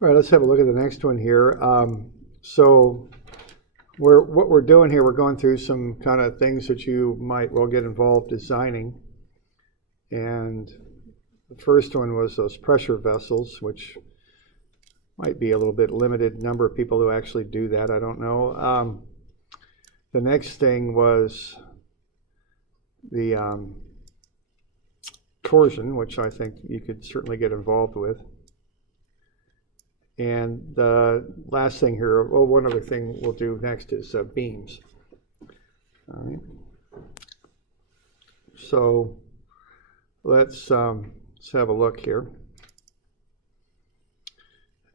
All right, let's have a look at the next one here. So what we're doing here, we're going through some kind of things that you might well get involved designing. And the first one was those pressure vessels, which might be a little bit limited number of people who actually do that. I don't know. The next thing was the torsion, which I think you could certainly get involved with. And the last thing here, well, one other thing we'll do next is beams. All right. So let's have a look here.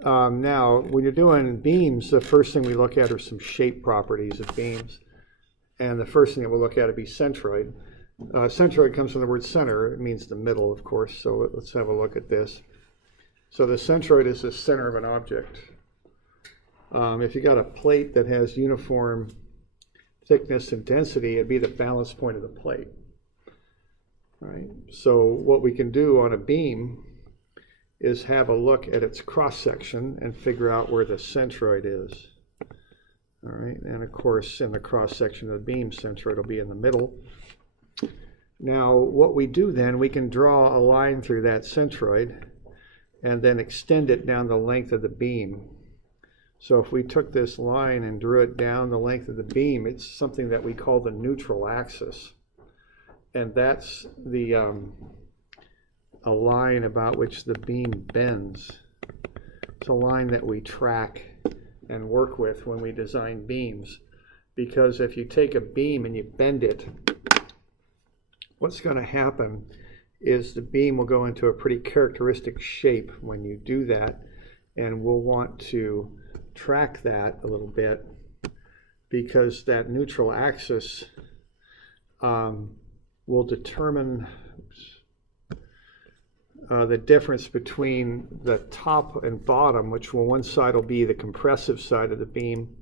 Now, when you're doing beams, the first thing we look at are some shape properties of beams. And the first thing that we'll look at will be centroid. Centroid comes from the word center. It means the middle, of course. So let's have a look at this. So the centroid is the center of an object. If you got a plate that has uniform thickness and density, it'd be the balance point of the plate. All right. So what we can do on a beam is have a look at its cross-section and figure out where the centroid is. All right. And of course, in the cross-section of the beam, centroid will be in the middle. Now, what we do then, we can draw a line through that centroid and then extend it down the length of the beam. So if we took this line and drew it down the length of the beam, it's something that we call the neutral axis. And that's the a line about which the beam bends. It's a line that we track and work with when we design beams. Because if you take a beam and you bend it, what's going to happen is the beam will go into a pretty characteristic shape when you do that, and we'll want to track that a little bit because that neutral axis will determine the difference between the top and bottom, which will one side will be the compressive side of the beam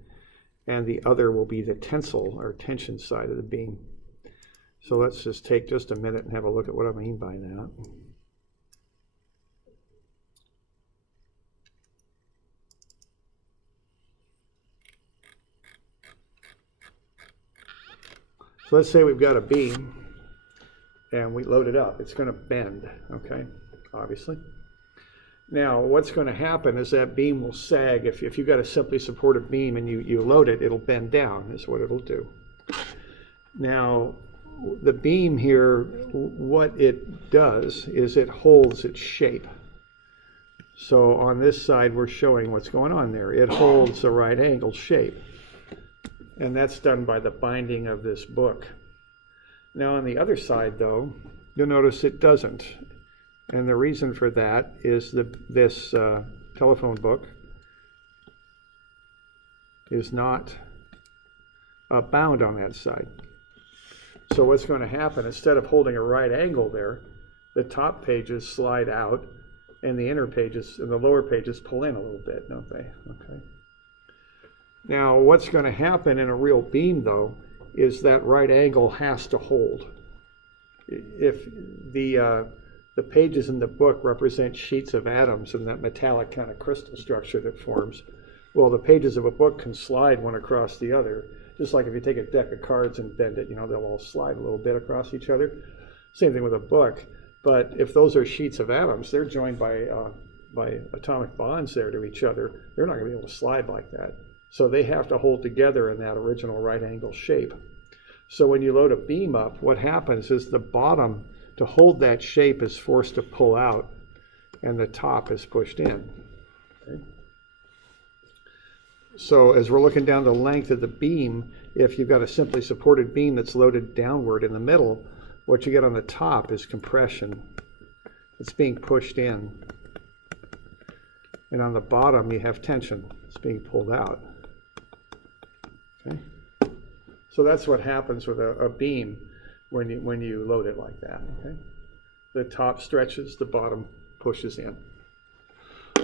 and the other will be the tensile or tension side of the beam. So let's just take just a minute and have a look at what I mean by that. So let's say we've got a beam and we load it up. It's going to bend, okay, obviously. Now, what's going to happen is that beam will sag. If you've got a simply supported beam and you load it, it'll bend down, is what it'll do. Now, the beam here, what it does is it holds its shape. So on this side, we're showing what's going on there. It holds a right angle shape. And that's done by the binding of this book. Now on the other side, though, you'll notice it doesn't. And the reason for that is this telephone book is not bound on that side. So what's going to happen, instead of holding a right angle there, the top pages slide out and the inner pages and the lower pages pull in a little bit, don't they? Okay. Now what's going to happen in a real beam, though, is that right angle has to hold. If the pages in the book represent sheets of atoms in that metallic kind of crystal structure that forms, well, the pages of a book can slide one across the other. Just like if you take a deck of cards and bend it, they'll all slide a little bit across each other. Same thing with a book. But if those are sheets of atoms, they're joined by atomic bonds there to each other. They're not going to be able to slide like that. So they have to hold together in that original right angle shape. So when you load a beam up, what happens is the bottom, to hold that shape, is forced to pull out, and the top is pushed in. Okay? So as we're looking down the length of the beam, if you've got a simply supported beam that's loaded downward in the middle, what you get on the top is compression. It's being pushed in. And on the bottom, you have tension. It's being pulled out. Okay? So that's what happens with a beam when you load it like that. Okay? The top stretches, the bottom pushes in.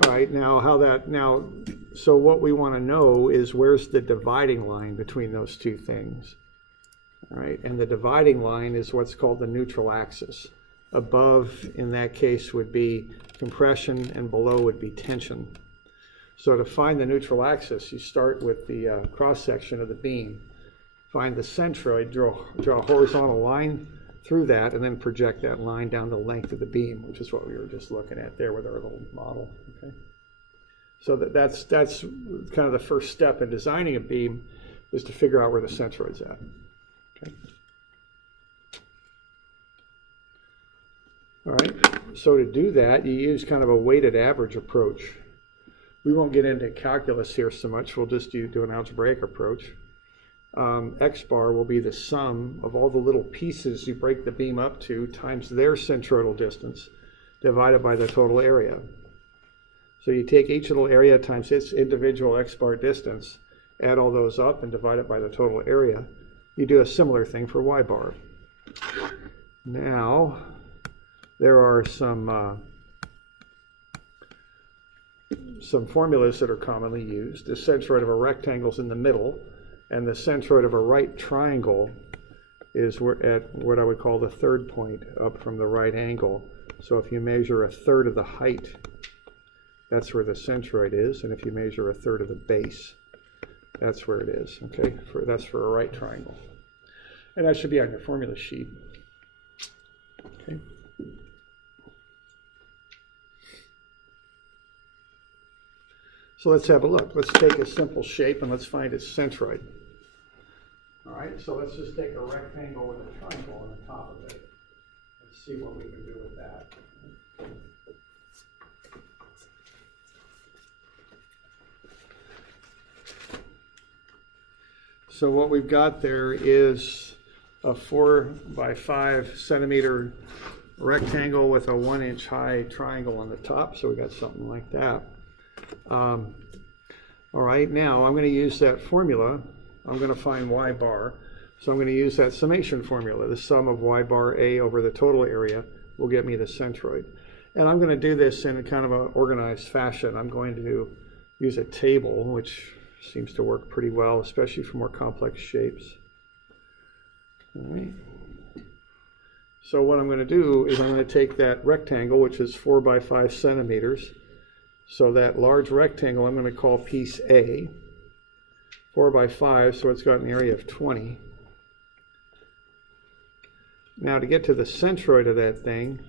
All right, so what we want to know is where's the dividing line between those two things. All right, and the dividing line is what's called the neutral axis. Above, in that case, would be compression, and below would be tension. So to find the neutral axis, you start with the cross-section of the beam. Find the centroid, draw a horizontal line through that, and then project that line down the length of the beam, which is what we were just looking at there with our little model. Okay. So that's kind of the first step in designing a beam, is to figure out where the centroid's at. Okay. All right. So to do that, you use kind of a weighted average approach. We won't get into calculus here so much. We'll just do an algebraic approach. X bar will be the sum of all the little pieces you break the beam up to times their centroidal distance divided by the total area. So you take each little area times its individual X bar distance, add all those up and divide it by the total area. You do a similar thing for Y bar. Now, there are some formulas that are commonly used. The centroid of a rectangle is in the middle, and the centroid of a right triangle is at what I would call the third point up from the right angle. So if you measure a third of the height, that's where the centroid is, and if you measure a third of the base, that's where it is. Okay, that's for a right triangle. And that should be on your formula sheet. Okay. So let's have a look. Let's take a simple shape and let's find its centroid. All right, so let's just take a rectangle with a triangle on the top of it. Let's see what we can do with that. So what we've got there is a 4 by 5 centimeter rectangle with a 1 inch high triangle on the top. So we got something like that. All right, now I'm going to use that formula. I'm going to find Y bar. So I'm going to use that summation formula. The sum of Y bar A over the total area will get me the centroid. And I'm going to do this in a kind of an organized fashion. I'm going to use a table, which seems to work pretty well, especially for more complex shapes. All right. So what I'm going to do is I'm going to take that rectangle, which is 4 by 5 centimeters. So that large rectangle I'm going to call piece A, 4 by 5, so it's got an area of 20. Now to get to the centroid of that thing,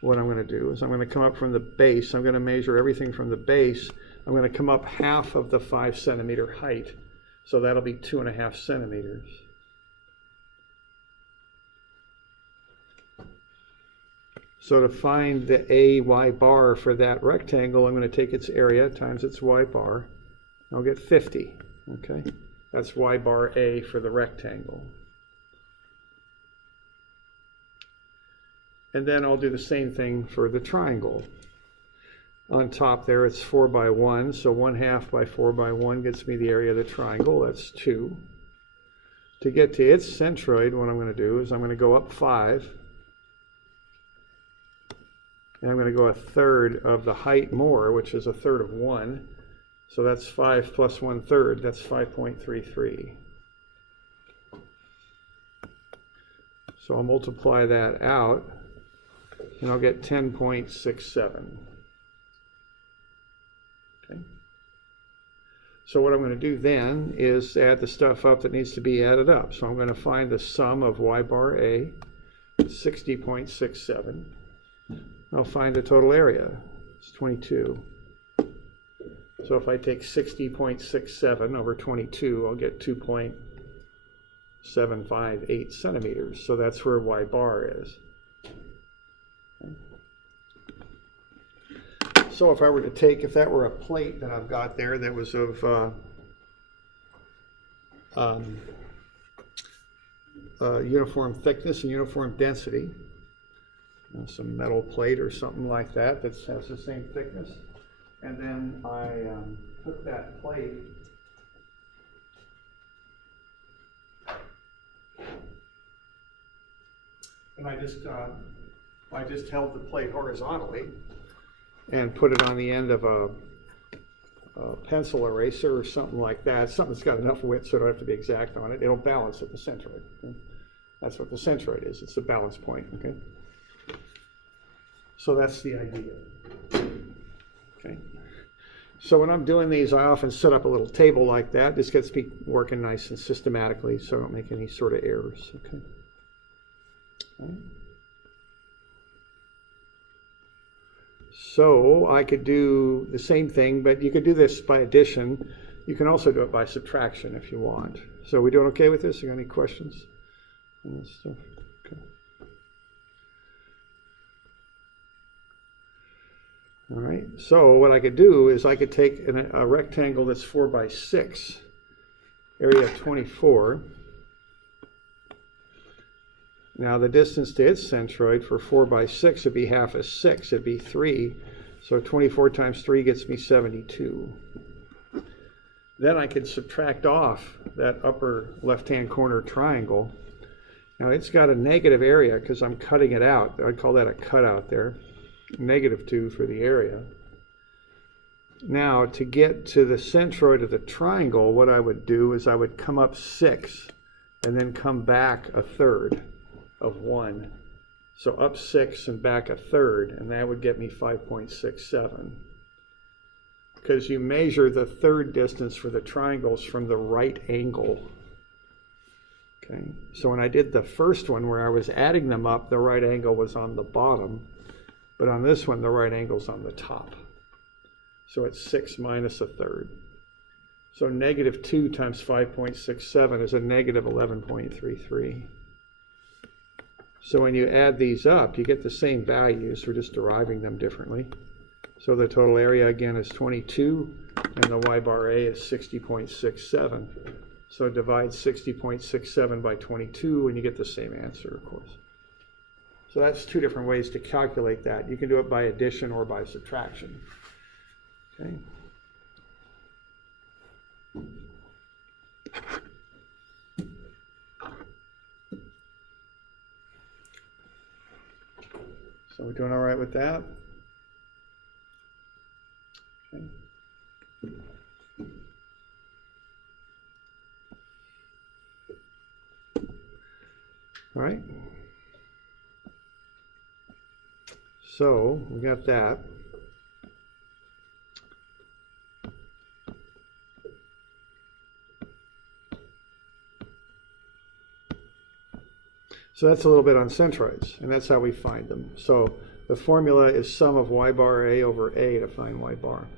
what I'm going to do is I'm going to come up from the base. I'm going to measure everything from the base. I'm going to come up half of the 5 centimeter height. So that'll be 2.5 centimeters. So to find the AY bar for that rectangle, I'm going to take its area times its Y bar. I'll get 50. Okay, that's Y bar A for the rectangle. And then I'll do the same thing for the triangle. On top there, it's 4 by 1, so 1/2 by 4 by 1 gets me the area of the triangle. That's 2. To get to its centroid, what I'm going to do is I'm going to go up 5. And I'm going to go 1/3 of the height more, which is 1/3 of 1. So that's 5 plus 1/3. That's 5.33. So I'll multiply that out, and I'll get 10.67. Okay. So what I'm going to do then is add the stuff up that needs to be added up. So I'm going to find the sum of Y bar A, 60.67. I'll find the total area. It's 22. So if I take 60.67 over 22, I'll get 2.758 centimeters. So that's where Y bar is. Okay. So if I were to take, if that were a plate that I've got there that was of uniform thickness and uniform density, some metal plate or something like that that has the same thickness, and then I took that plate and I just held the plate horizontally and put it on the end of a pencil eraser or something like that, something that's got enough width so I don't have to be exact on it. It'll balance at the centroid. Okay? That's what the centroid is. It's the balance point. Okay. So that's the idea. Okay. So when I'm doing these, I often set up a little table like that. This gets me working nice and systematically so I don't make any sort of errors. Okay. All right. So I could do the same thing, but you could do this by addition. You can also do it by subtraction if you want. So we doing okay with this? You got any questions on this stuff? Okay. All right, so what I could do is I could take a rectangle that's 4 by 6, area 24. Now the distance to its centroid for 4 by 6 would be half of 6, it'd be 3. So 24 times 3 gets me 72. Then I could subtract off that upper left-hand corner triangle. Now it's got a negative area because I'm cutting it out. I'd call that a cutout there. -2 for the area. Now to get to the centroid of the triangle, what I would do is I would come up 6 and then come back 1/3 of 1. So up 6 and back 1/3, and that would get me 5.67. Because you measure the third distance for the triangles from the right angle. Okay, so when I did the first one where I was adding them up, the right angle was on the bottom, but on this one, the right angle's on the top. So it's 6 minus 1/3. So -2 times 5.67 is a -11.33. So when you add these up, you get the same values. We're just deriving them differently. So the total area again is 22, and the y bar A is 60.67. So divide 60.67 by 22, and you get the same answer, of course. So that's two different ways to calculate that. You can do it by addition or by subtraction. Okay. So we're doing all right with that? Okay. All right. So we got that. So that's a little bit on centroids, and that's how we find them. So the formula is sum of y bar A over A to find y bar.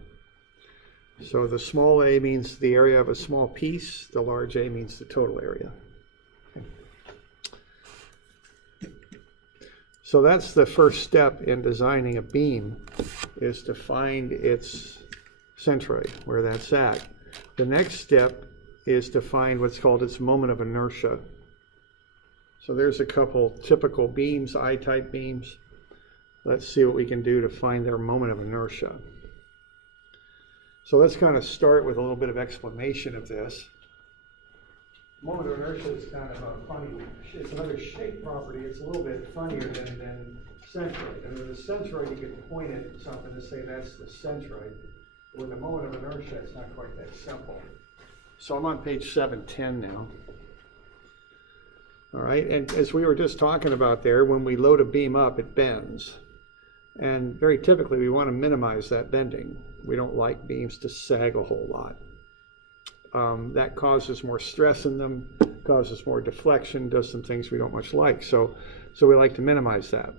So the small a means the area of a small piece, the large A means the total area. Okay. So that's the first step in designing a beam, is to find its centroid, where that's at. The next step is to find what's called its moment of inertia. So there's a couple typical beams, I-type beams. Let's see what we can do to find their moment of inertia. So let's kind of start with a little bit of explanation of this. Moment of inertia is kind of a funny, it's another shape property. It's a little bit funnier than centroid. And with a centroid, you can point at something to say that's the centroid. But with the moment of inertia, it's not quite that simple. So I'm on page 710 now. All right, and as we were just talking about there, when we load a beam up, it bends. And very typically, we want to minimize that bending. We don't like beams to sag a whole lot. That causes more stress in them, causes more deflection, does some things we don't much like. So we like to minimize that.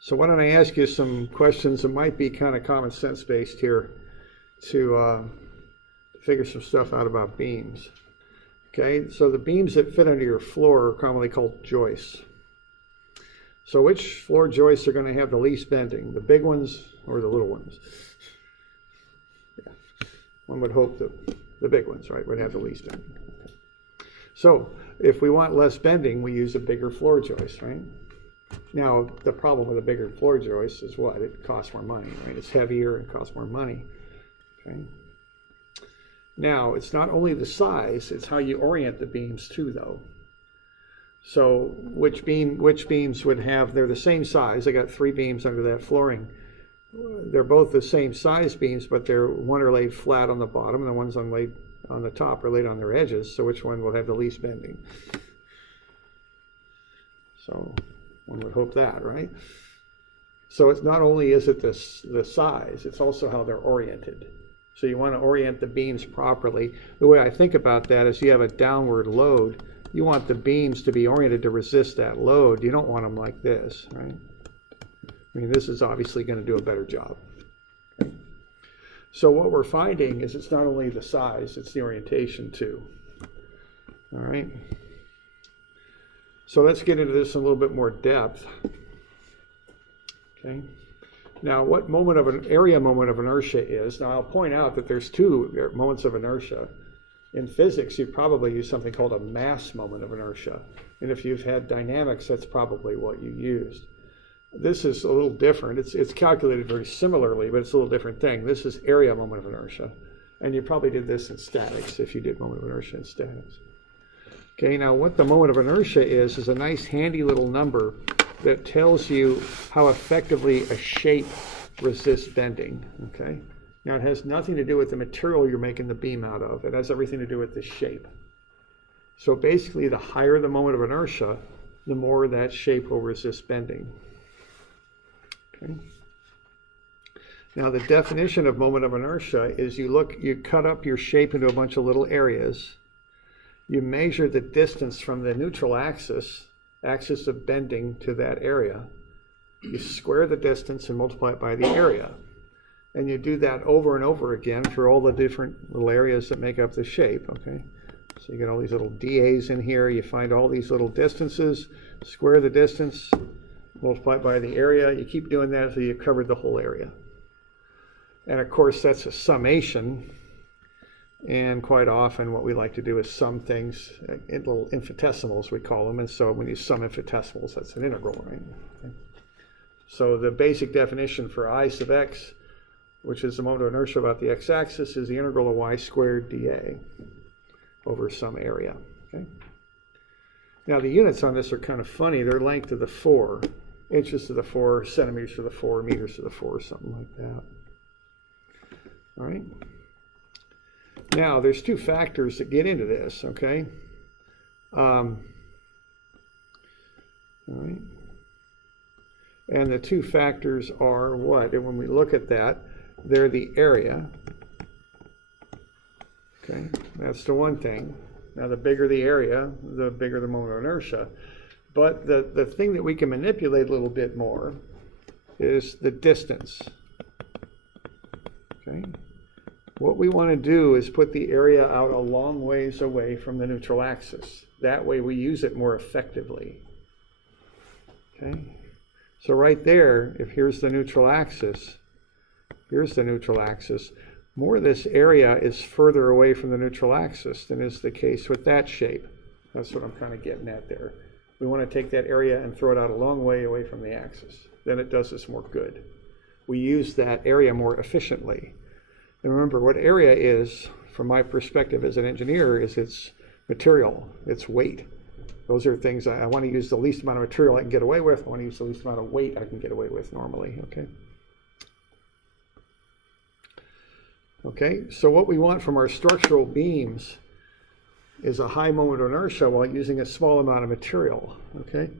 So why don't I ask you some questions that might be kind of common sense based here to figure some stuff out about beams. Okay, so the beams that fit under your floor are commonly called joists. So which floor joists are going to have the least bending, the big ones or the little ones? Yeah. One would hope the big ones, right, would have the least bending. Okay. So if we want less bending, we use a bigger floor joist, right? Now, the problem with a bigger floor joist is what? It costs more money, right? It's heavier and costs more money. Okay. Now, it's not only the size, it's how you orient the beams too, though. So which beams would have, they're the same size. I got 3 beams under that flooring. They're both the same size beams, but one are laid flat on the bottom and the ones laid on the top are laid on their edges. So which one will have the least bending? So one would hope that, right? So it's not only is it the size, it's also how they're oriented. So you want to orient the beams properly. The way I think about that is you have a downward load. You want the beams to be oriented to resist that load. You don't want them like this, right? I mean, this is obviously going to do a better job. Okay. So what we're finding is it's not only the size, it's the orientation too. All right. So let's get into this in a little bit more depth. Okay. Now, what area moment of inertia is, now I'll point out that there's two moments of inertia. In physics, you probably use something called a mass moment of inertia. And if you've had dynamics, that's probably what you used. This is a little different. It's calculated very similarly, but it's a little different thing. This is area moment of inertia. And you probably did this in statics if you did moment of inertia in statics. Okay, now what the moment of inertia is a nice handy little number that tells you how effectively a shape resists bending, okay? Now it has nothing to do with the material you're making the beam out of. It has everything to do with the shape. So basically, the higher the moment of inertia, the more that shape will resist bending. Okay. Now the definition of moment of inertia is you cut up your shape into a bunch of little areas. You measure the distance from the neutral axis of bending to that area. You square the distance and multiply it by the area. And you do that over and over again for all the different little areas that make up the shape, okay? So you get all these little DAs in here. You find all these little distances, square the distance, multiply it by the area. You keep doing that until you've covered the whole area. And of course, that's a summation. And quite often what we like to do is sum things in little infinitesimals, we call them. And so when you sum infinitesimals, that's an integral, right? Okay. So the basic definition for I sub x, which is the moment of inertia about the x-axis, is the integral of y squared dA over some area. Okay. Now the units on this are kind of funny. They're length to the 4, inches to the 4, centimeters to the 4, meters to the 4, something like that. All right. Now, there's two factors that get into this, okay? All right. And the two factors are what? And when we look at that, they're the area. Okay, that's the one thing. Now, the bigger the area, the bigger the moment of inertia. But the thing that we can manipulate a little bit more is the distance. Okay. What we want to do is put the area out a long ways away from the neutral axis. That way we use it more effectively. Okay? So right there, if here's the neutral axis, more of this area is further away from the neutral axis than is the case with that shape. That's what I'm kind of getting at there. We want to take that area and throw it out a long way away from the axis. Then it does us more good. We use that area more efficiently. And remember, what area is, from my perspective as an engineer, is its material, its weight. Those are things I want to use the least amount of material I can get away with. I want to use the least amount of weight I can get away with normally, okay? Okay, so what we want from our structural beams is a high moment of inertia while using a small amount of material, okay?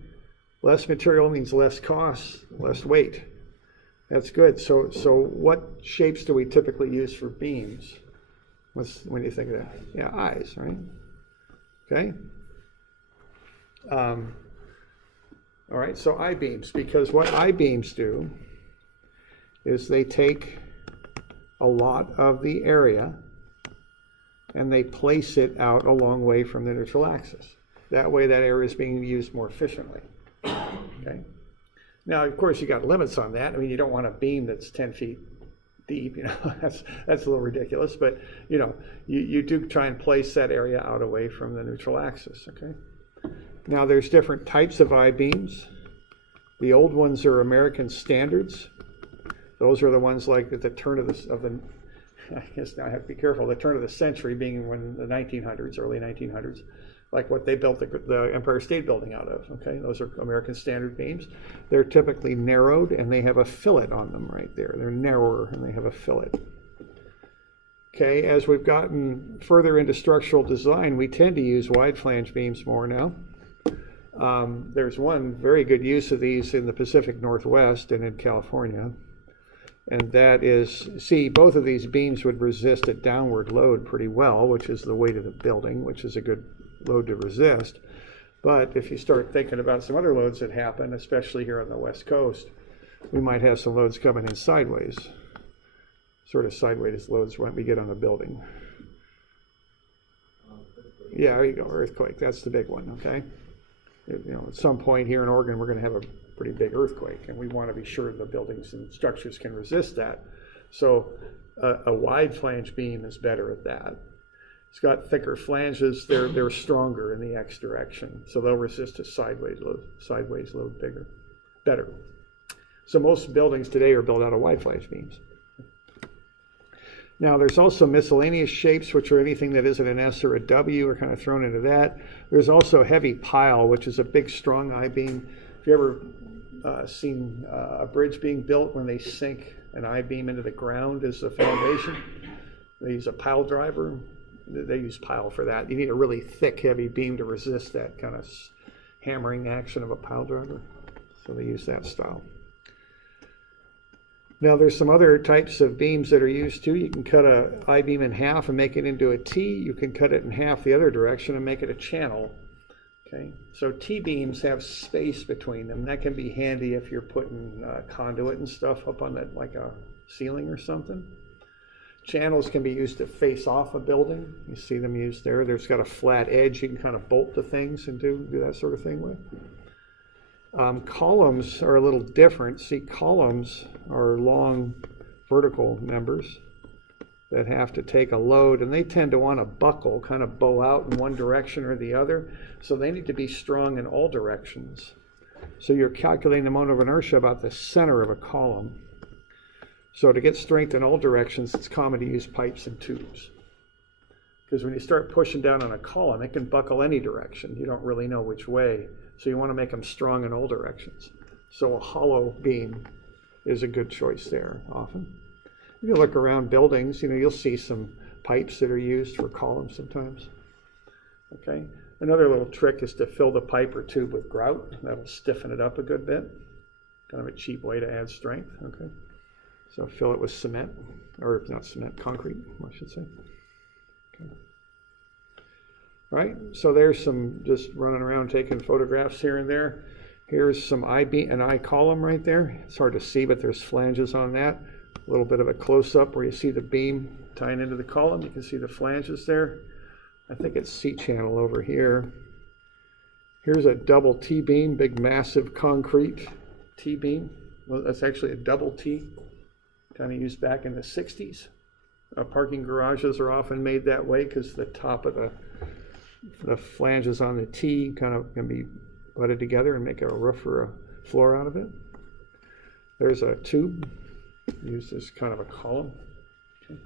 Less material means less cost, less weight. That's good. So what shapes do we typically use for beams? When you think of that? Yeah, eyes, right? Okay. All right, so I-beams, because what I-beams do is they take a lot of the area and they place it out a long way from the neutral axis. That way that area is being used more efficiently. Okay. Now, of course, you got limits on that. I mean, you don't want a beam that's 10 feet deep, you know, that's a little ridiculous, but, you know, you do try and place that area out away from the neutral axis, okay? Now, there's different types of I-beams. The old ones are American standards. Those are the ones like at the turn of the I guess now I have to be careful, the turn of the century being when the 1900s, early 1900s. Like what they built the Empire State Building out of, okay? Those are American standard beams. They're typically narrowed and they have a fillet on them right there. They're narrower and they have a fillet. Okay, as we've gotten further into structural design, we tend to use wide flange beams more now. There's one very good use of these in the Pacific Northwest and in California. And that is, see, both of these beams would resist a downward load pretty well, which is the weight of the building, which is a good load to resist. But if you start thinking about some other loads that happen, especially here on the West Coast, we might have some loads coming in sideways, sort of sideways loads when we get on the building. Yeah, there you go, earthquake, that's the big one, okay? You know, at some point here in Oregon, we're going to have a pretty big earthquake, and we want to be sure the buildings and structures can resist that. So a wide flange beam is better at that. It's got thicker flanges, they're stronger in the X direction, so they'll resist a sideways load better. So most buildings today are built out of wide flange beams. Now there's also miscellaneous shapes, which are anything that isn't an S or a W, are kind of thrown into that. There's also heavy pile, which is a big strong I-beam. If you ever seen a bridge being built, when they sink an I-beam into the ground as the foundation, they use a pile driver. They use pile for that. You need a really thick, heavy beam to resist that kind of hammering action of a pile driver. So they use that style. Now there's some other types of beams that are used too. You can cut a I-beam in half and make it into a T. You can cut it in half the other direction and make it a channel. Okay, so T-beams have space between them. That can be handy if you're putting conduit and stuff up on that, like a ceiling or something. Channels can be used to face off a building. You see them used there. There's got a flat edge you can kind of bolt to things and do that sort of thing with. Columns are a little different. See, columns are long vertical members that have to take a load, and they tend to want to buckle, kind of bow out in one direction or the other. So they need to be strong in all directions. So you're calculating the moment of inertia about the center of a column. So to get strength in all directions, it's common to use pipes and tubes. Because when you start pushing down on a column, it can buckle any direction. You don't really know which way. So you want to make them strong in all directions. So a hollow beam is a good choice there often. If you look around buildings, you'll see some pipes that are used for columns sometimes. Okay. Another little trick is to fill the pipe or tube with grout. That'll stiffen it up a good bit. Kind of a cheap way to add strength. Okay. So fill it with cement, or not cement, concrete, I should say. Okay. Right, so there's some just running around taking photographs here and there. Here's some I-beam, an I-column right there. It's hard to see, but there's flanges on that. A little bit of a close-up where you see the beam tying into the column. You can see the flanges there. I think it's C-channel over here. Here's a double T-beam, big massive concrete T-beam. Well, that's actually a double T, kind of used back in the 60s. Parking garages are often made that way because the top of the flanges on the T kind of can be butted together and make a roof or a floor out of it. There's a tube used as kind of a column. Okay.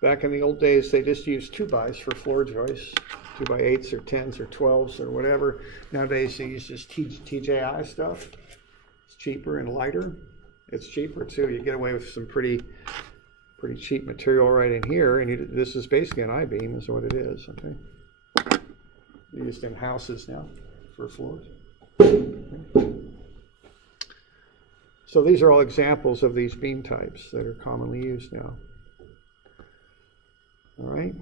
Back in the old days, they just used 2x for floor joists, 2x8s or 10s or 12s or whatever. Nowadays, they use this TJI stuff. It's cheaper and lighter. It's cheaper too. You get away with some pretty cheap material right in here, and this is basically an I-beam is what it is, okay? Used in houses now for floors. Okay. So these are all examples of these beam types that are commonly used now. All right.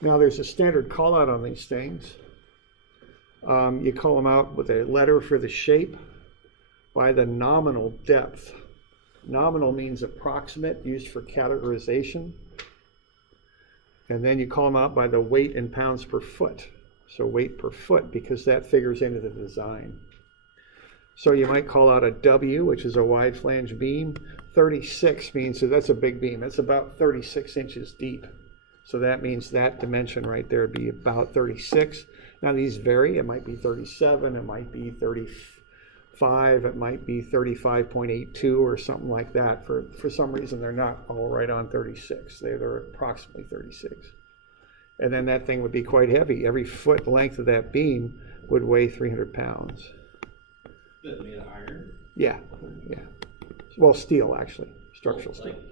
Now there's a standard call out on these things. You call them out with a letter for the shape by the nominal depth. Nominal means approximate, used for categorization. And then you call them out by the weight in pounds per foot. So weight per foot, because that figures into the design. So you might call out a W, which is a wide flange beam. 36 means, so that's a big beam. It's about 36 inches deep. So that means that dimension right there would be about 36. Now these vary. It might be 37, it might be 35, it might be 35.82 or something like that. For some reason, they're not all right on 36. They're approximately 36. And then that thing would be quite heavy. Every foot length of that beam would weigh 300 pounds. Is it made of iron? Yeah, yeah. Well, steel, actually. Structural steel. Like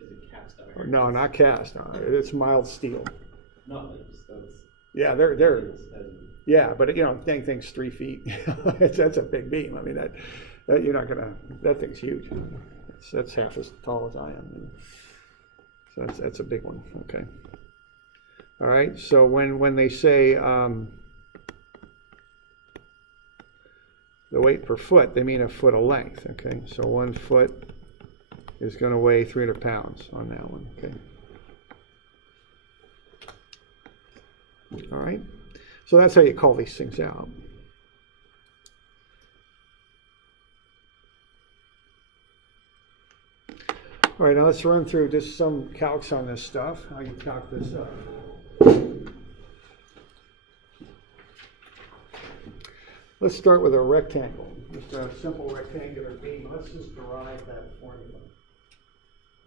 is it cast iron? No, not cast. No, it's mild steel. No, that's. Yeah, they're that's- yeah, but you know, thing's 3 feet. That's a big beam. I mean, that you're not gonna. That thing's huge. That's half as tall as I am. So that's a big one. Okay. All right. So when they say the weight per foot, they mean a foot of length. Okay. So 1 foot is going to weigh 300 pounds on that one. Okay. All right. So that's how you call these things out. All right, now let's run through just some calcs on this stuff, how you calc this up. Let's start with a rectangle, just a simple rectangular beam. Let's just derive that formula.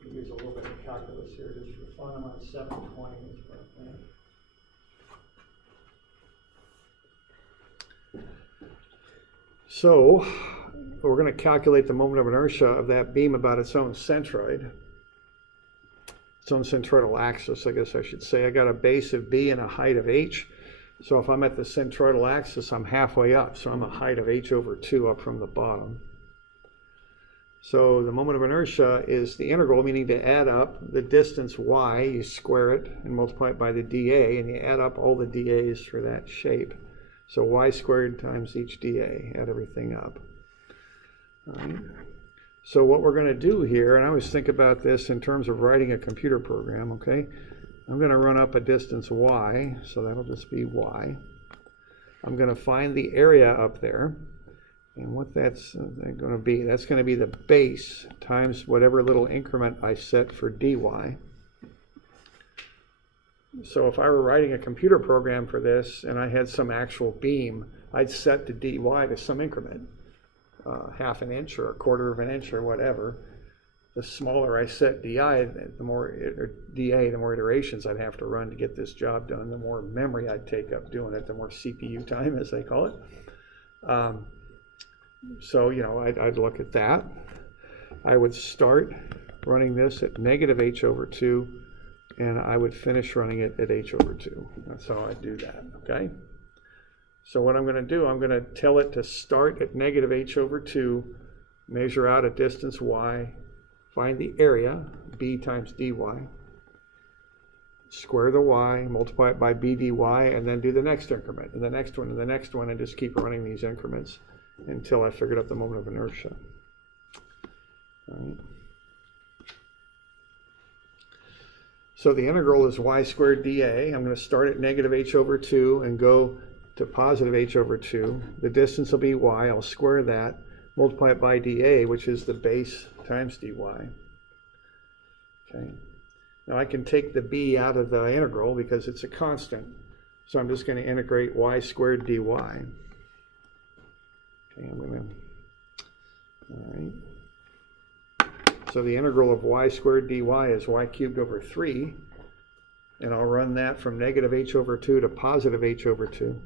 We'll use a little bit of calculus here just for fun. I'm on 720. So we're going to calculate the moment of inertia of that beam about its own centroid, its own centroidal axis, I guess I should say. I got a base of B and a height of h. So if I'm at the centroidal axis, I'm halfway up. So I'm a height of h over 2 up from the bottom. So the moment of inertia is the integral, meaning to add up the distance y, you square it and multiply it by the dA, and you add up all the dAs for that shape. So y squared times each dA, add everything up. All right. So what we're going to do here, and I always think about this in terms of writing a computer program, okay? I'm going to run up a distance y, so that'll just be y. I'm going to find the area up there, and what that's going to be, that's going to be the base times whatever little increment I set for dy. So if I were writing a computer program for this and I had some actual beam, I'd set the dy to some increment, half an inch or a quarter of an inch or whatever. The smaller I set di, the more iterations I'd have to run to get this job done. The more memory I'd take up doing it, the more CPU time, as they call it. So you know, I'd look at that. I would start running this at negative h over 2. And I would finish running it at h over 2. That's how I do that, okay? So what I'm going to do, I'm going to tell it to start at negative h over 2, measure out a distance y, find the area, b times dy, square the y, multiply it by b dy, and then do the next increment, and the next one, and the next one, and just keep running these increments until I figured out the moment of inertia. All right. So the integral is y squared dA. I'm going to start at negative h over 2 and go to positive h over 2. The distance will be y. I'll square that, multiply it by dA, which is the base times dy. Okay. Now I can take the b out of the integral because it's a constant. So I'm just going to integrate y squared dy. Okay, I'm going to, all right. So the integral of y squared dy is y cubed over 3, and I'll run that from negative h over 2 to positive h over 2.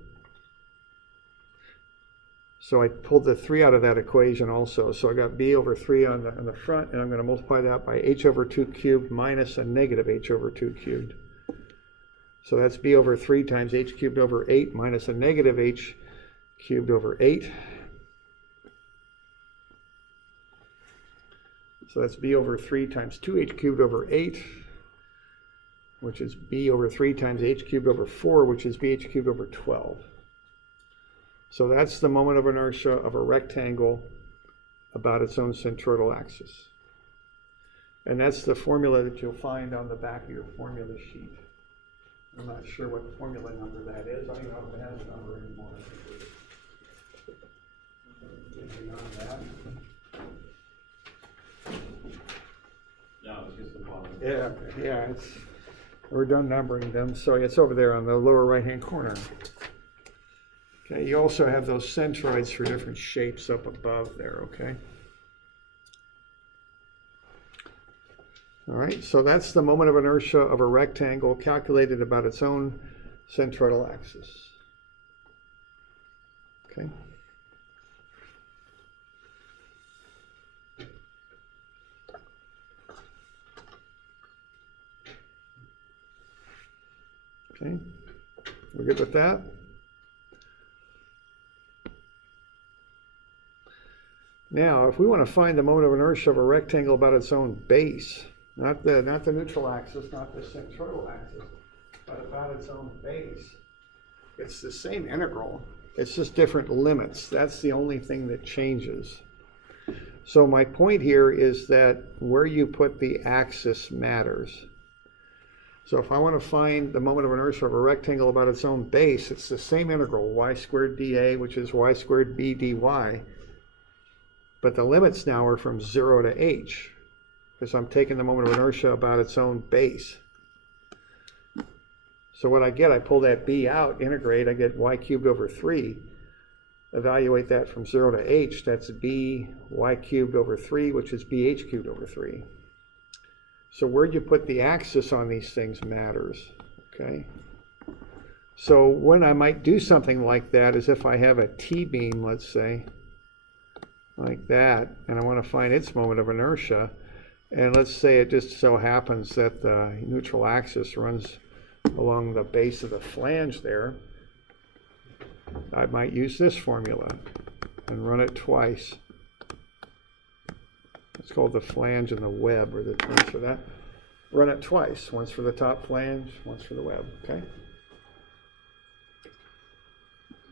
So I pulled the 3 out of that equation also. So I got b over 3 on the front, and I'm going to multiply that by h over 2 cubed minus a negative h over 2 cubed. So that's b over 3 times h cubed over 8 minus a negative h cubed over 8. So that's b over 3 times 2h cubed over 8, which is b over 3 times h cubed over 4, which is bh cubed over 12. So that's the moment of inertia of a rectangle about its own centroidal axis. And that's the formula that you'll find on the back of your formula sheet. I'm not sure what formula number that is. I don't even know if it has a number anymore. Beyond that. No, it's just the bottom. Yeah, we're done numbering them, so it's over there on the lower right-hand corner. Okay, you also have those centroids for different shapes up above there, okay? All right, so that's the moment of inertia of a rectangle calculated about its own centroidal axis. Okay. Okay, we're good with that? Now, if we want to find the moment of inertia of a rectangle about its own base, not the neutral axis, not the centroidal axis, but about its own base, it's the same integral. It's just different limits. That's the only thing that changes. So my point here is that where you put the axis matters. So if I want to find the moment of inertia of a rectangle about its own base, it's the same integral, y squared dA, which is y squared b dy. But the limits now are from 0 to h, because I'm taking the moment of inertia about its own base. So what I get, I pull that b out, integrate, I get y cubed over 3. Evaluate that from 0 to h, that's b y cubed over 3, which is bh cubed over 3. So where you put the axis on these things matters, okay? So when I might do something like that is if I have a T-beam, let's say, like that, and I want to find its moment of inertia, and let's say it just so happens that the neutral axis runs along the base of the flange there, I might use this formula and run it twice. It's called the flange and the web, or the terms for that. Run it twice, once for the top flange, once for the web, okay?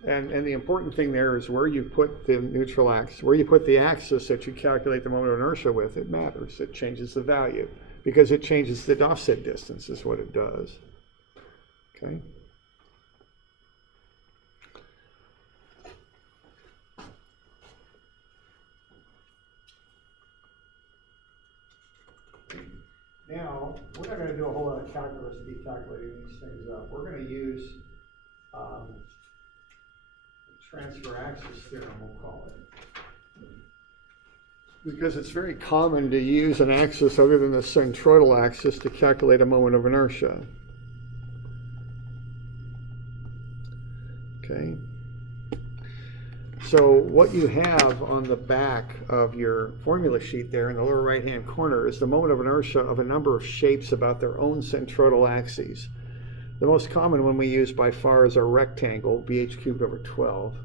And the important thing there is where you put the neutral axis, where you put the axis that you calculate the moment of inertia with, it matters. It changes the value because it changes the offset distance is what it does, okay? Now, we're not going to do a whole lot of calculus to be calculating these things up. We're going to use transfer axis theorem, we'll call it. Because it's very common to use an axis other than the centroidal axis to calculate a moment of inertia. Okay. So what you have on the back of your formula sheet there in the lower right-hand corner is the moment of inertia of a number of shapes about their own centroidal axes. The most common one we use by far is a rectangle, bh cubed over 12.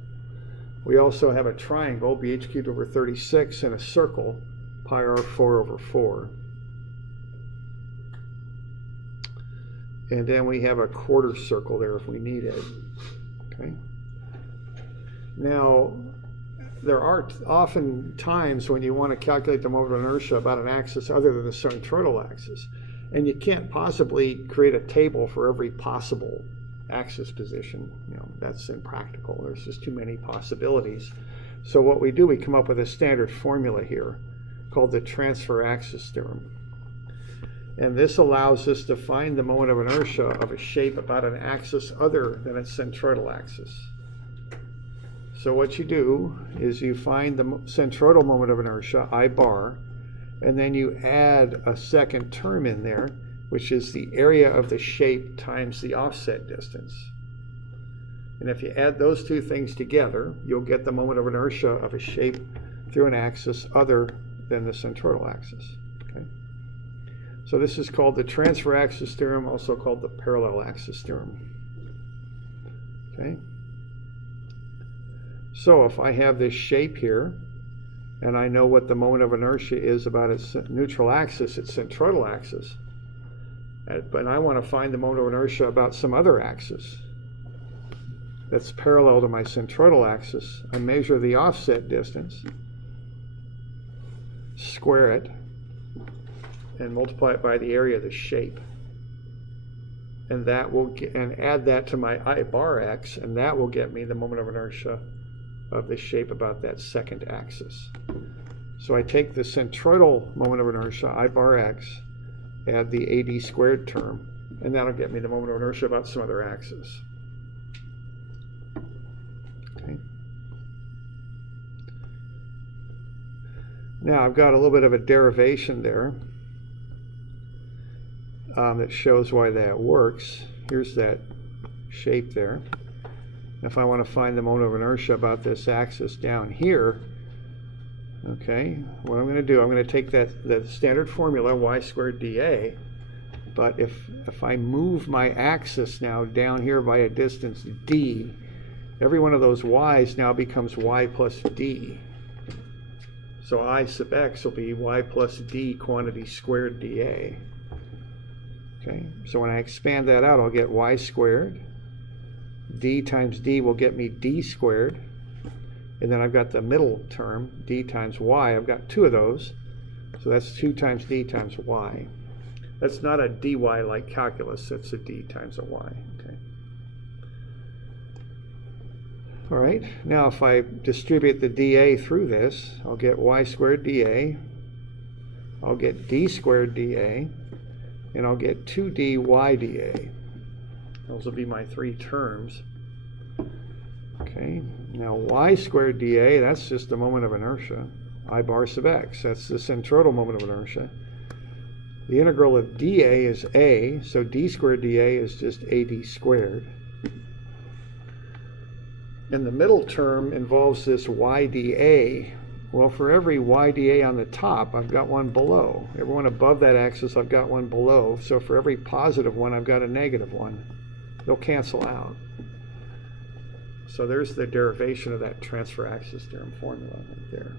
We also have a triangle, bh cubed over 36, and a circle, pi r 4 over 4. And then we have a quarter circle there if we need it. Okay. Now, there are often times when you want to calculate the moment of inertia about an axis other than the centroidal axis. And you can't possibly create a table for every possible axis position. You know, that's impractical. There's just too many possibilities. So what we do, we come up with a standard formula here called the transfer axis theorem. And this allows us to find the moment of inertia of a shape about an axis other than its centroidal axis. So what you do is you find the centroidal moment of inertia, I bar, and then you add a second term in there, which is the area of the shape times the offset distance. And if you add those two things together, you'll get the moment of inertia of a shape through an axis other than the centroidal axis. Okay? So this is called the transfer axis theorem, also called the parallel axis theorem. Okay? So if I have this shape here, and I know what the moment of inertia is about its neutral axis, its centroidal axis, but I want to find the moment of inertia about some other axis that's parallel to my centroidal axis, I measure the offset distance, square it, and multiply it by the area of the shape. And that will and add that to my I bar x, and that will get me the moment of inertia of the shape about that second axis. So I take the centroidal moment of inertia, I bar x, add the AD squared term, and that'll get me the moment of inertia about some other axis. Okay. Now I've got a little bit of a derivation there that shows why that works. Here's that shape there. If I want to find the moment of inertia about this axis down here, okay, what I'm going to do, I'm going to take the standard formula, y squared dA, But if I move my axis now down here by a distance d, every one of those y's now becomes y plus d. So I sub x will be y plus d quantity squared dA. Okay, so when I expand that out, I'll get y squared. D times d will get me d squared. And then I've got the middle term, d times y. I've got two of those. So that's 2 times d times y. That's not a dy like calculus. It's a d times a y. Okay. All right, now if I distribute the dA through this, I'll get y squared dA, I'll get d squared dA, and I'll get 2dy dA. Those will be my three terms. Okay, now y squared dA, that's just the moment of inertia. I bar sub x, that's the centroidal moment of inertia. The integral of dA is a, so d squared dA is just ad squared. And the middle term involves this yda. Well, for every yda on the top, I've got one below. Every one above that axis, I've got one below. So for every positive one, I've got a negative one. They'll cancel out. So there's the derivation of that transfer axis theorem formula right there.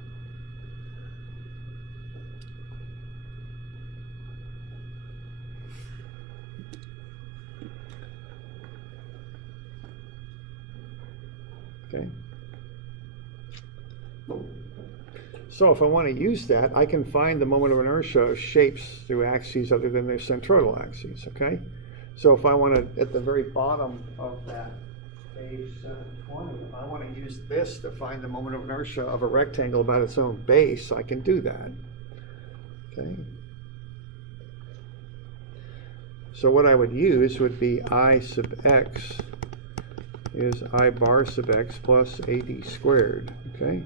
Okay. So if I want to use that, I can find the moment of inertia of shapes through axes other than their centroidal axes, okay? So if I want to, at the very bottom of that page 720, if I want to use this to find the moment of inertia of a rectangle about its own base, I can do that, okay? So what I would use would be I sub x is I bar sub x plus ad squared, okay?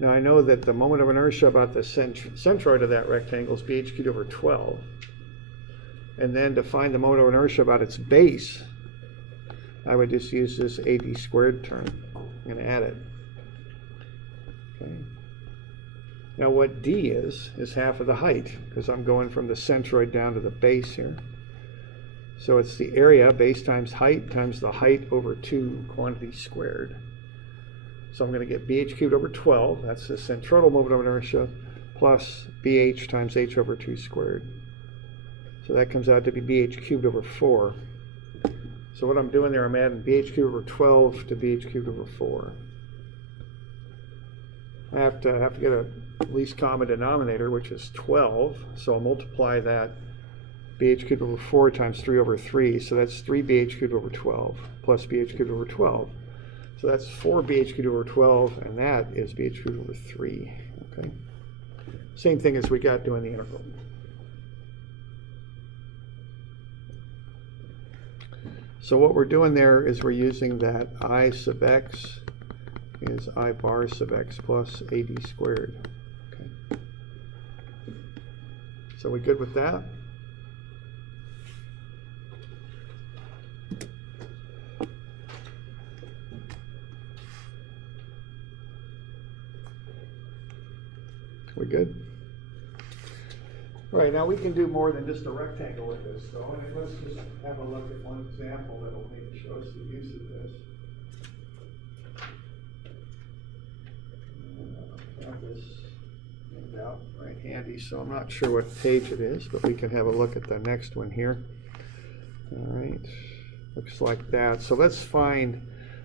Now I know that the moment of inertia about the centroid of that rectangle is bh cubed over 12. And then to find the moment of inertia about its base, I would just use this ad squared term and add it. Okay. Now what d is half of the height, because I'm going from the centroid down to the base here. So it's the area, base times the height over 2 quantity squared. So I'm going to get bh cubed over 12, that's the centroidal moment of inertia, plus bh times h over 2 squared. So that comes out to be bh cubed over 4. So what I'm doing there, I'm adding bh cubed over 12 to bh cubed over 4. I have to get a least common denominator, which is 12, so I'll multiply that bh cubed over 4 times 3 over 3, so that's 3 bh cubed over 12 plus bh cubed over 12. So that's 4 bh cubed over 12, and that is bh cubed over 3. Okay. Same thing as we got doing the integral. So what we're doing there is we're using that I sub x is I bar sub x plus ad squared. Okay. So we good with that? We good? All right, now we can do more than just a rectangle with this, though, and let's just have a look at one example that'll maybe show us the use of this. I have this named out right handy, so I'm not sure what page it is, but we can have a look at the next one here. All right, looks like that. So let's find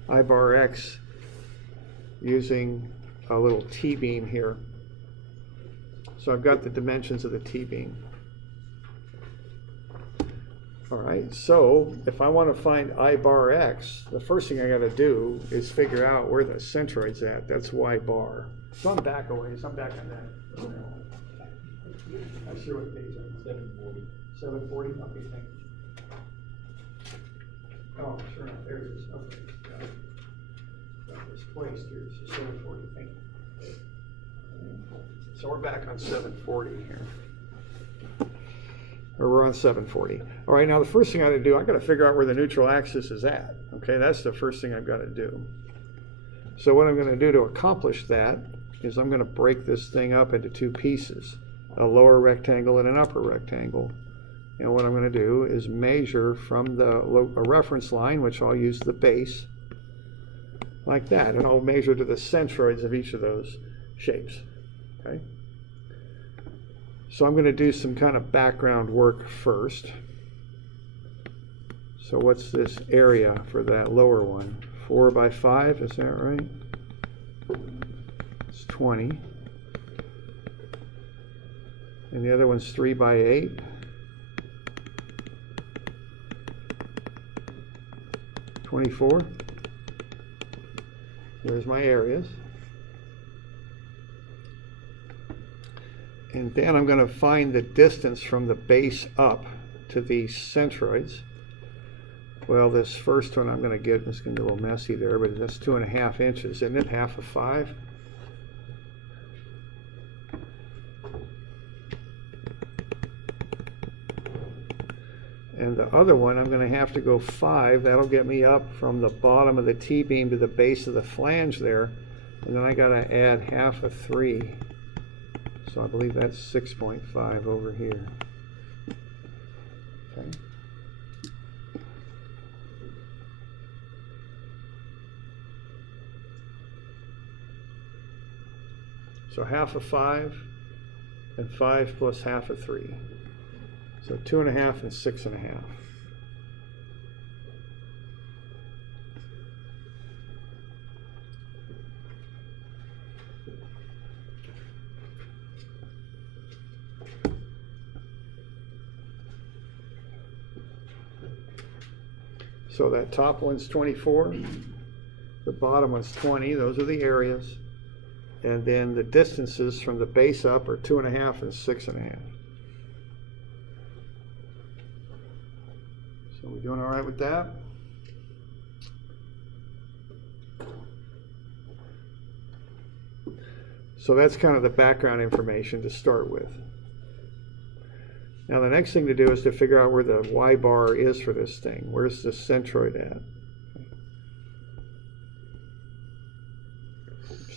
I bar x using a little T-beam here. So I've got the dimensions of the T-beam. All right, so if I want to find I bar x, the first thing I got to do is figure out where the centroid's at. That's y bar. So I'm back a ways. I'm back on that. I'm sure what page I'm on. 740. 740? Okay, thank you. Oh, sure enough. There it is. Okay. Got it. Got this placed here. So 740. Thank you. So we're back on 740 here. Or we're on 740. All right, now the first thing I got to do, I got to figure out where the neutral axis is at. Okay, that's the first thing I've got to do. So what I'm going to do to accomplish that is I'm going to break this thing up into two pieces, a lower rectangle and an upper rectangle. And what I'm going to do is measure from a reference line, which I'll use the base, like that. And I'll measure to the centroids of each of those shapes. Okay? So I'm going to do some kind of background work first. So what's this area for that lower one? 4 by 5, is that right? It's 20. And the other one's 3 by 8. 24. There's my areas. And then I'm going to find the distance from the base up to these centroids. Well, this first one I'm going to get, it's going to be a little messy there, but that's 2.5 inches. Isn't it half of 5? And the other one, I'm going to have to go 5. That'll get me up from the bottom of the T-beam to the base of the flange there. And then I got to add half of 3. So I believe that's 6.5 over here. Okay. So half of 5 and 5 plus half of 3. So 2.5 and 6.5. So that top one's 24, the bottom one's 20, those are the areas. And then the distances from the base up are 2.5 and 6.5. So we're doing all right with that? So that's kind of the background information to start with. Now the next thing to do is to figure out where the Y bar is for this thing. Where's the centroid at?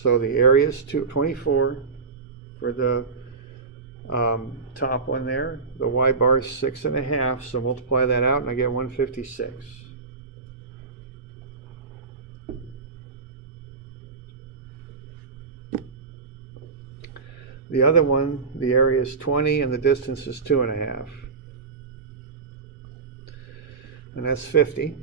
So the area is 24 for the top one there. The Y bar is 6.5, so multiply that out and I get 156. The other one, the area is 20 and the distance is 2.5. And that's 50.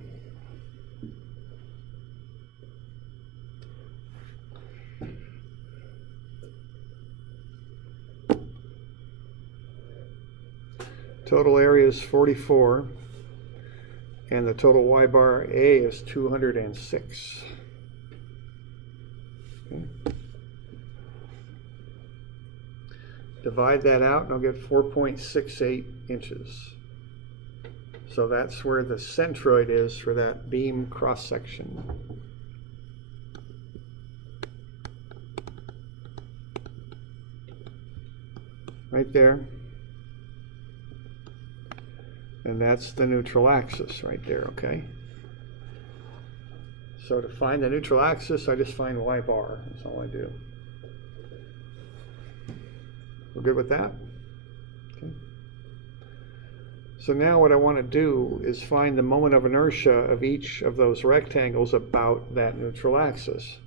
Total area is 44. And the total Y bar A is 206. Okay. Divide that out and I'll get 4.68 inches. So that's where the centroid is for that beam cross section. Right there. And that's the neutral axis right there, okay? So to find the neutral axis, I just find Y bar. That's all I do. We're good with that? Okay. So now what I want to do is find the moment of inertia of each of those rectangles about that neutral axis.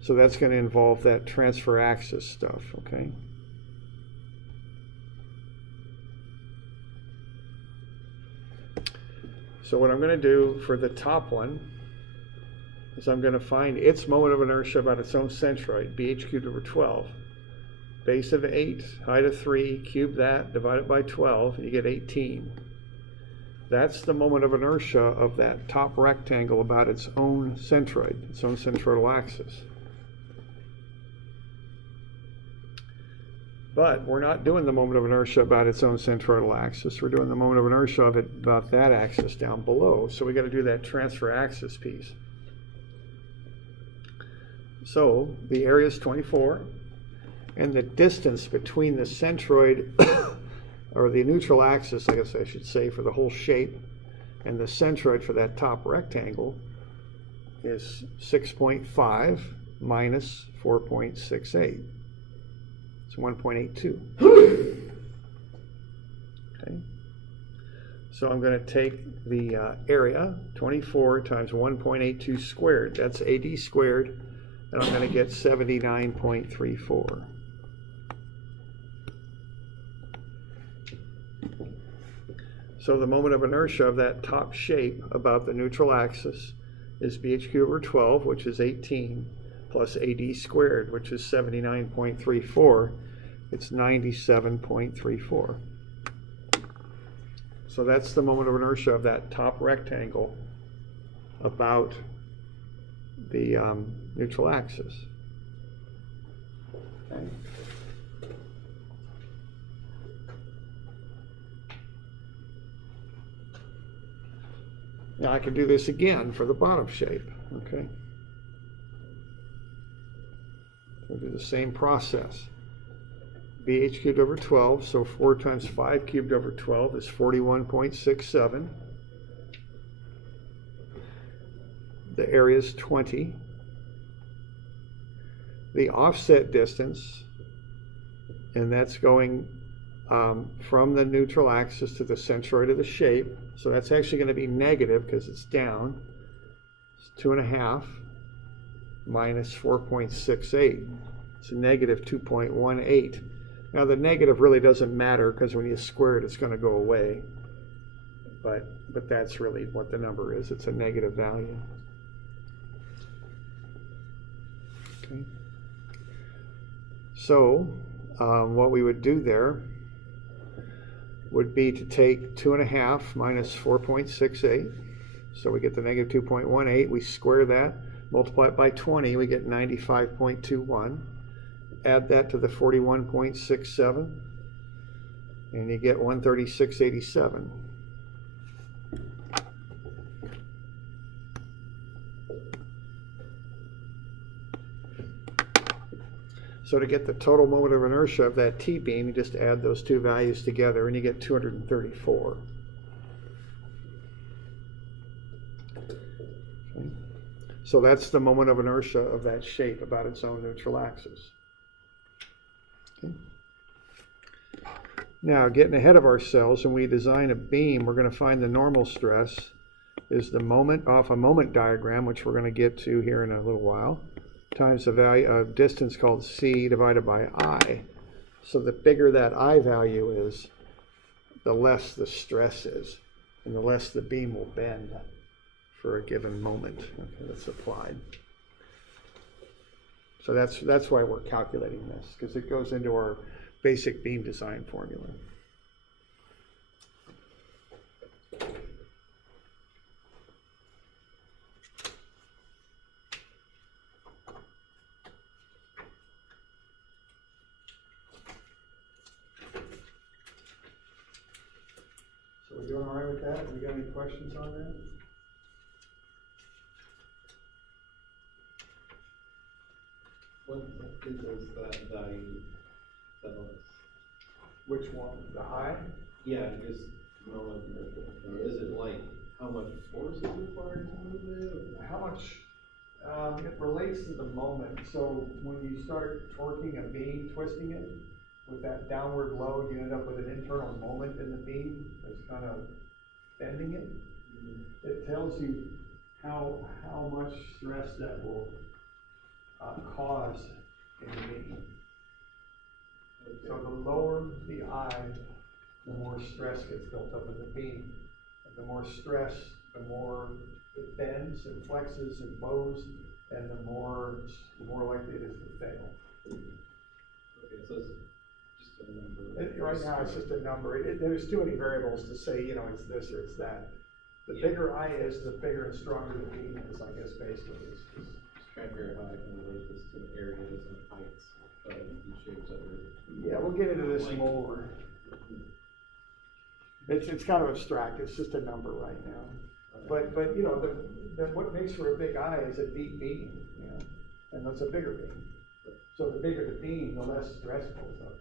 So that's going to involve that transfer axis stuff, okay? So what I'm going to do for the top one is I'm going to find its moment of inertia about its own centroid, bh cubed over 12. Base of 8, height of 3, cube that, divide it by 12, and you get 18. That's the moment of inertia of that top rectangle about its own centroid, its own centroidal axis. But we're not doing the moment of inertia about its own centroidal axis. We're doing the moment of inertia of it about that axis down below. So we got to do that transfer axis piece. So the area is 24. And the distance between the centroid, or the neutral axis, I guess I should say, for the whole shape, and the centroid for that top rectangle is 6.5 minus 4.68. It's 1.82. Okay. So I'm going to take the area, 24 times 1.82 squared, that's AD squared, and I'm going to get 79.34. So the moment of inertia of that top shape about the neutral axis is bh cubed over 12, which is 18, plus AD squared, which is 79.34. It's 97.34. So that's the moment of inertia of that top rectangle about the neutral axis. Okay. Now I can do this again for the bottom shape. Okay. We'll do the same process. BH cubed over 12, so 4 times 5 cubed over 12 is 41.67. The area is 20. The offset distance, and that's going from the neutral axis to the centroid of the shape, so that's actually going to be negative because it's down. It's 2.5 minus 4.68. It's a negative 2.18. Now the negative really doesn't matter because when you square it, it's going to go away. But that's really what the number is. It's a negative value. Okay. So what we would do there would be to take 2.5 minus 4.68. So we get the negative 2.18. We square that, multiply it by 20, we get 95.21. Add that to the 41.67, and you get 136.87. So to get the total moment of inertia of that T-beam, you just add those two values together and you get 234. Okay. So that's the moment of inertia of that shape about its own neutral axis. Okay. Now, getting ahead of ourselves, when we design a beam, we're going to find the normal stress is the moment off a moment diagram, which we're going to get to here in a little while, times the value of distance called c divided by I. So the bigger that I value is, the less the stress is, and the less the beam will bend for a given moment that's applied. So that's why we're calculating this, because it goes into our basic beam design formula. So we're doing all right with that? We got any questions on that? What does that value tell us? Which one? The I? Yeah, just moment of inertia. Or is it like how much force is required to move it? Or? How much? It relates to the moment. So when you start torquing a beam, twisting it, with that downward load, you end up with an internal moment in the beam that's kind of bending it. Mm-hmm. It tells you how much stress that will cause in the beam. Okay. So the lower the I, the more stress gets built up in the beam. And the more stress, the more it bends and flexes and bows, and the more likely it is to fail. Okay, so it's just a number. Right now, it's just a number. There's too many variables to say, it's this or it's that. The bigger I is, the bigger and stronger the beam is, I guess, basically. Just trying to figure out how I can relate this to areas and heights of these shapes that are. Yeah, we'll get into this more. It's kind of abstract. It's just a number right now. But what makes for a big eye is a deep beam, and that's a bigger beam. So the bigger the beam, the less stress builds up.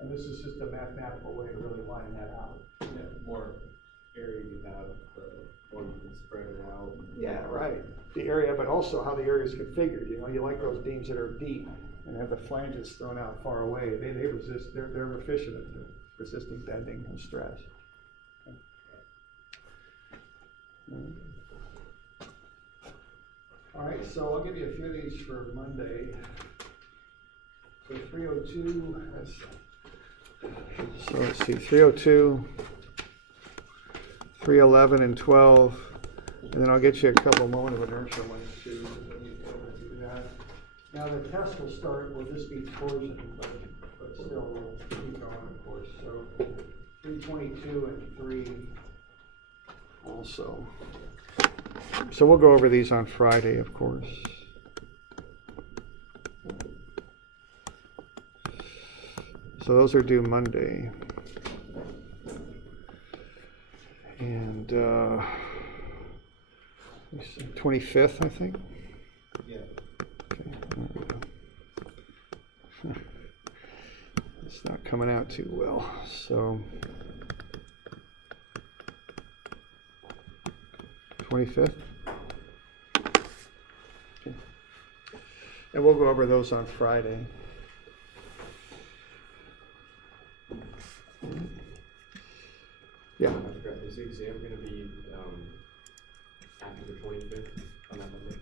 And this is just a mathematical way to really line that out. Yeah, more area you have, the more you can spread it out. Yeah, right. The area, but also how the area is configured. You like those beams that are deep and have the flanges thrown out far away. They resist. They're efficient at resisting bending and stress. All right, so I'll give you a few of these for Monday. So 302, so let's see, 302, 311, and 12. And then I'll get you a couple moment of inertia ones too, so that you can do that. Now the test will start, will just be torsion, but still we'll keep going, of course. So 322 and 3 also. So we'll go over these on Friday, of course. So those are due Monday. And 25th, I think. Yeah. Okay. It's not coming out too well. So 25th. Okay. And we'll go over those on Friday. Yeah. Is the exam going to be after the 25th on that Monday?